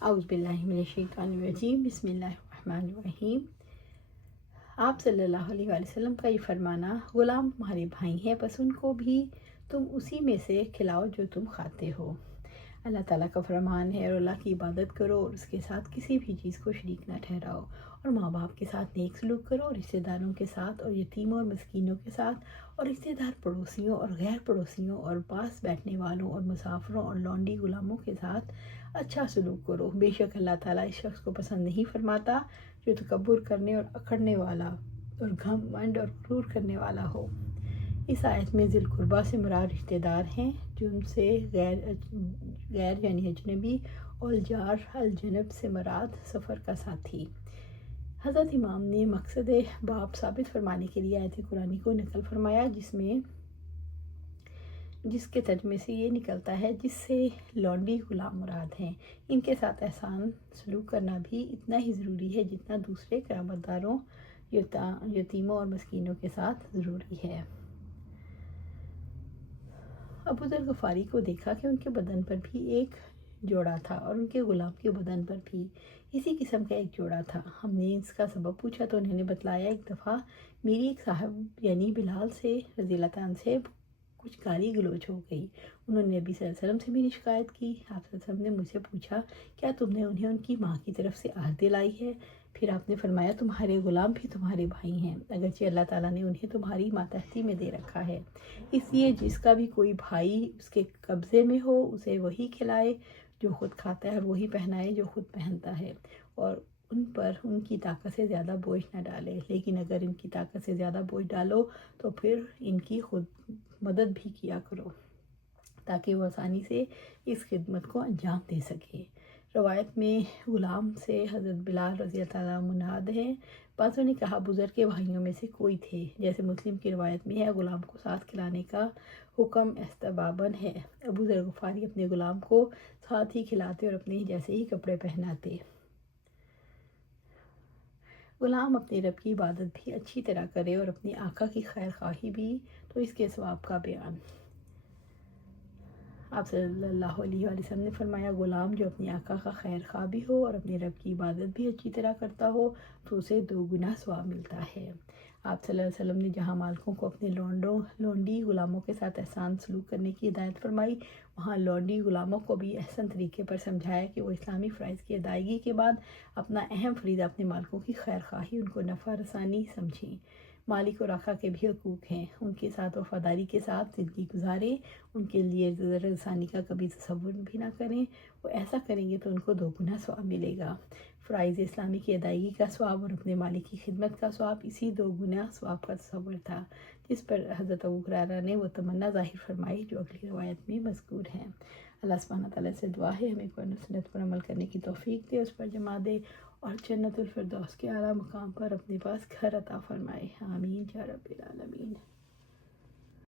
اعوذ باللہ من الشیطان الرجیم، بسم اللہ الرحمن الرحیم۔ آپ صلی اللہ علیہ وآلہ وسلم کا یہ فرمانا، غلام تمہارے بھائی ہیں، بس ان کو بھی تم اسی میں سے کھلاؤ جو تم کھاتے ہو۔ اللہ تعالیٰ کا فرمان ہے، اور اللہ کی عبادت کرو اور اس کے ساتھ کسی بھی چیز کو شریک نہ ٹھہراؤ، اور ماں باپ کے ساتھ نیک سلوک کرو، اور رشتہ داروں کے ساتھ، اور یتیموں اور مسکینوں کے ساتھ، اور رشتہ دار پڑوسیوں اور غیر پڑوسیوں اور پاس بیٹھنے والوں اور مسافروں اور لونڈی غلاموں کے ساتھ اچھا سلوک کرو۔ بے شک اللہ تعالیٰ اس شخص کو پسند نہیں فرماتا جو تکبر کرنے اور اکڑنے والا اور گھمنڈ اور غرور کرنے والا ہو۔ اس آیت میں ذی القربیٰ سے مراد رشتہ دار ہیں، جو ان سے غیر یعنی اجنبی، اور الجار الجنب سے مراد سفر کا ساتھی۔ حضرت امام نے مقصد باب ثابت فرمانے کے لیے آیت قرآنی کو نقل فرمایا، جس کے ترجمے سے یہ نکلتا ہے جس سے لونڈی غلام مراد ہیں۔ ان کے ساتھ احسان سلوک کرنا بھی اتنا ہی ضروری ہے جتنا دوسرے قرابت داروں، یتیموں اور مسکینوں کے ساتھ ضروری ہے۔ ابو ذر غفاری کو دیکھا کہ ان کے بدن پر بھی ایک جوڑا تھا، اور ان کے غلام کے بدن پر بھی اسی قسم کا ایک جوڑا تھا۔ ہم نے اس کا سبب پوچھا تو انہوں نے بتلایا، ایک دفعہ میری ایک صاحب یعنی بلال سے رضی اللہ تعالیٰ عنہ سے کچھ گالی گلوچ ہو گئی۔ انہوں نے نبی صلی اللہ علیہ وسلم سے میری شکایت کی۔ آپ صلی اللہ علیہ وسلم نے مجھ سے پوچھا، کیا تم نے انہیں ان کی ماں کی طرف سے آہ دلائی ہے؟ پھر آپ نے فرمایا، تمہارے غلام بھی تمہارے بھائی ہیں، اگرچہ اللہ تعالیٰ نے انہیں تمہاری ماتحتی میں دے رکھا ہے، اس لیے جس کا بھی کوئی بھائی اس کے قبضے میں ہو اسے وہی کھلائے جو خود کھاتا ہے، اور وہی پہنائے جو خود پہنتا ہے، اور ان پر ان کی طاقت سے زیادہ بوجھ نہ ڈالے، لیکن اگر ان کی طاقت سے زیادہ بوجھ ڈالو تو پھر ان کی خود مدد بھی کیا کرو تاکہ وہ آسانی سے اس خدمت کو انجام دے سکے۔ روایت میں غلام سے حضرت بلال رضی اللہ تعالیٰ مناد ہے۔ بعضوں نے کہا بزرگ کے بھائیوں میں سے کوئی تھے، جیسے مسلم کی روایت میں ہے، غلام کو ساتھ کھلانے کا حکم استحباباً ہے۔ ابو ذر غفاری اپنے غلام کو ساتھ ہی کھلاتے اور اپنے جیسے ہی کپڑے پہناتے۔ غلام اپنے رب کی عبادت بھی اچھی طرح کرے اور اپنے آقا کی خیر خواہی بھی، تو اس کے ثواب کا بیان۔ آپ صلی اللہ علیہ وآلہ وسلم نے فرمایا، غلام جو اپنے آقا کا خیر خواہ بھی ہو اور اپنے رب کی عبادت بھی اچھی طرح کرتا ہو تو اسے 2 گنا ثواب ملتا ہے۔ آپ صلی اللہ علیہ وسلم نے جہاں مالکوں کو اپنے لونڈی غلاموں کے ساتھ احسان سلوک کرنے کی ہدایت فرمائی، وہاں لونڈی غلاموں کو بھی احسن طریقے پر سمجھایا کہ وہ اسلامی فرائض کی ادائیگی کے بعد اپنا اہم فریضہ اپنے مالکوں کی خیر خواہی، ان کو نفع رسانی سمجھیں۔ مالک اور آقا کے بھی حقوق ہیں، ان کے ساتھ وفاداری کے ساتھ زندگی گزاریں، ان کے لیے ضرر رسانی کا کبھی تصور بھی نہ کریں۔ وہ ایسا کریں گے تو ان کو 2 گنا ثواب ملے گا۔ فرائض اسلامی کی ادائیگی کا ثواب اور اپنے مالک کی خدمت کا ثواب، اسی 2 گنا ثواب کا تصور تھا، جس پر حضرت ابو ہریرہ نے وہ تمنا ظاہر فرمائی جو اگلی روایت میں مذکور ہے۔ اللہ سبحانہ تعالیٰ سے دعا ہے ہمیں قرآن و سنت پر عمل کرنے کی توفیق دے، اس پر جمع دے، اور جنت الفردوس کے اعلیٰ مقام پر اپنے پاس گھر عطا فرمائے۔ آمین یا رب العالمین۔